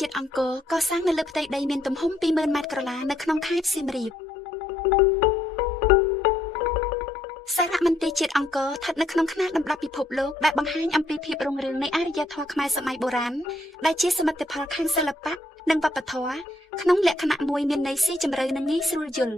ជាតិអង្គរកសាងនៅលើផ្ទៃដីមានទំហំ 20,000 ម៉ែត្រក្រឡានៅក្នុងខេត្តសៀមរាបសារមន្ទីរជាតិអង្គរស្ថិតនៅក្នុងខ្នាតលំដាប់ពិភពលោកដែលបង្ហាញអំពីភាពរុងរឿងនៃអរិយធម៌ខ្មែរសម័យបុរាណដែលជាសមិទ្ធផលខាងសិល្បៈនិងវប្បធម៌ក្នុងលក្ខណៈមួយមានន័យស៊ីជម្រៅនិងងាយស្រួលយល់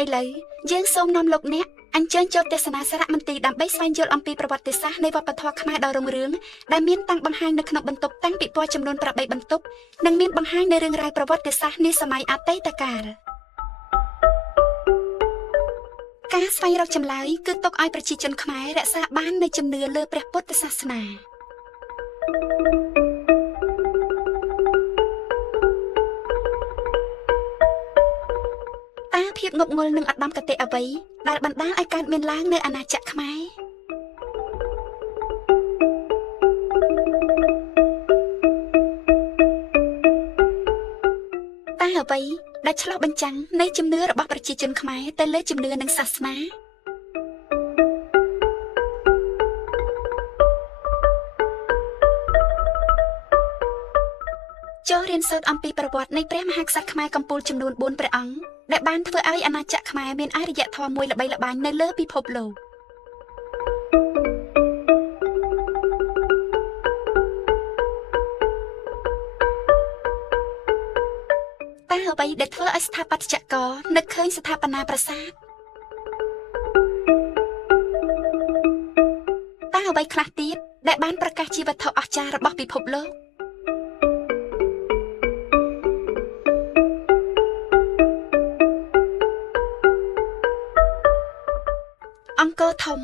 ឥឡូវយើងសូមនាំលោកអ្នកអញ្ជើញចូលទស្សនាសារមន្ទីរដើម្បីស្វែងយល់អំពីប្រវត្តិសាស្ត្រនៃវប្បធម៌ខ្មែរដ៏រុងរឿងដែលមានតាំងបង្ហាញនៅក្នុងបន្ទប់តាំងពីពណ៌ចំនួន8បន្ទប់និងមានបង្ហាញនៅរឿងរ៉ាវប្រវត្តិសាស្ត្រនាសម័យអតីតកាលការស្វែងរកចម្លើយគឺទុកឲ្យប្រជាជនខ្មែររក្សាបាននូវជំនឿលើព្រះពុទ្ធសាសនាតើភាពងប់ងល់នឹងឧត្តមគតិអ្វីដែលបណ្ដាលឲ្យកើតមានឡើងនៅអាណាចក្រខ្មែរតើអ្វីដែលឆ្លុះបញ្ចាំងនៃជំនឿរបស់ប្រជាជនខ្មែរទៅលើជំនឿនិងសាសនាចូលរៀនសូត្រអំពីប្រវត្តិនៃព្រះមហាក្សត្រខ្មែរកំពូលចំនួន4ព្រះអង្គដែលបានធ្វើឲ្យអាណាចក្រខ្មែរមានអរិយធម៌មួយល្បីល្បាញនៅលើពិភពលោកតើអ្វីដែលធ្វើឲ្យស្ថាបត្យករនឹកឃើញស្ថាបនាប្រាសាទតើអ្វីខ្លះទៀតដែលបានប្រកាសជាវត្ថុអស្ចារ្យរបស់ពិភពលោកអង្គរធំ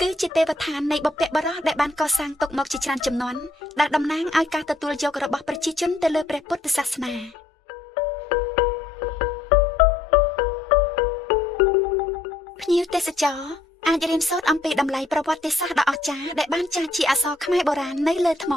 គឺជាទេវដ្ឋាននៃបុព្វបុរសដែលបានកសាងទុកមកជាច្រើនជំនាន់ដែលតំណាងឲ្យការទទួលយករបស់ប្រជាជនទៅលើព្រះពុទ្ធសាសនាភ្ញៀវទេសចរអាចរៀនសូត្រអំពីតម្លៃប្រវត្តិសាស្ត្រដ៏អស្ចារ្យដែលបានចាស់ជាអក្សរខ្មែរបុរាណនៅលើថ្ម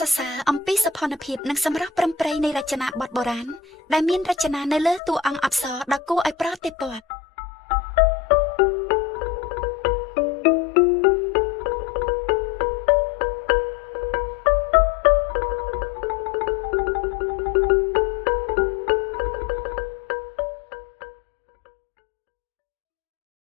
សរសើរអំពីសោភ័ណភាពនិងសម្រស់ប្រឹមប្រែងនៃរចនាបថបុរាណដែលមានរចនានៅលើតួអង្គអប្សរដ៏គួរឲ្យប្រតិព័ទ្ធ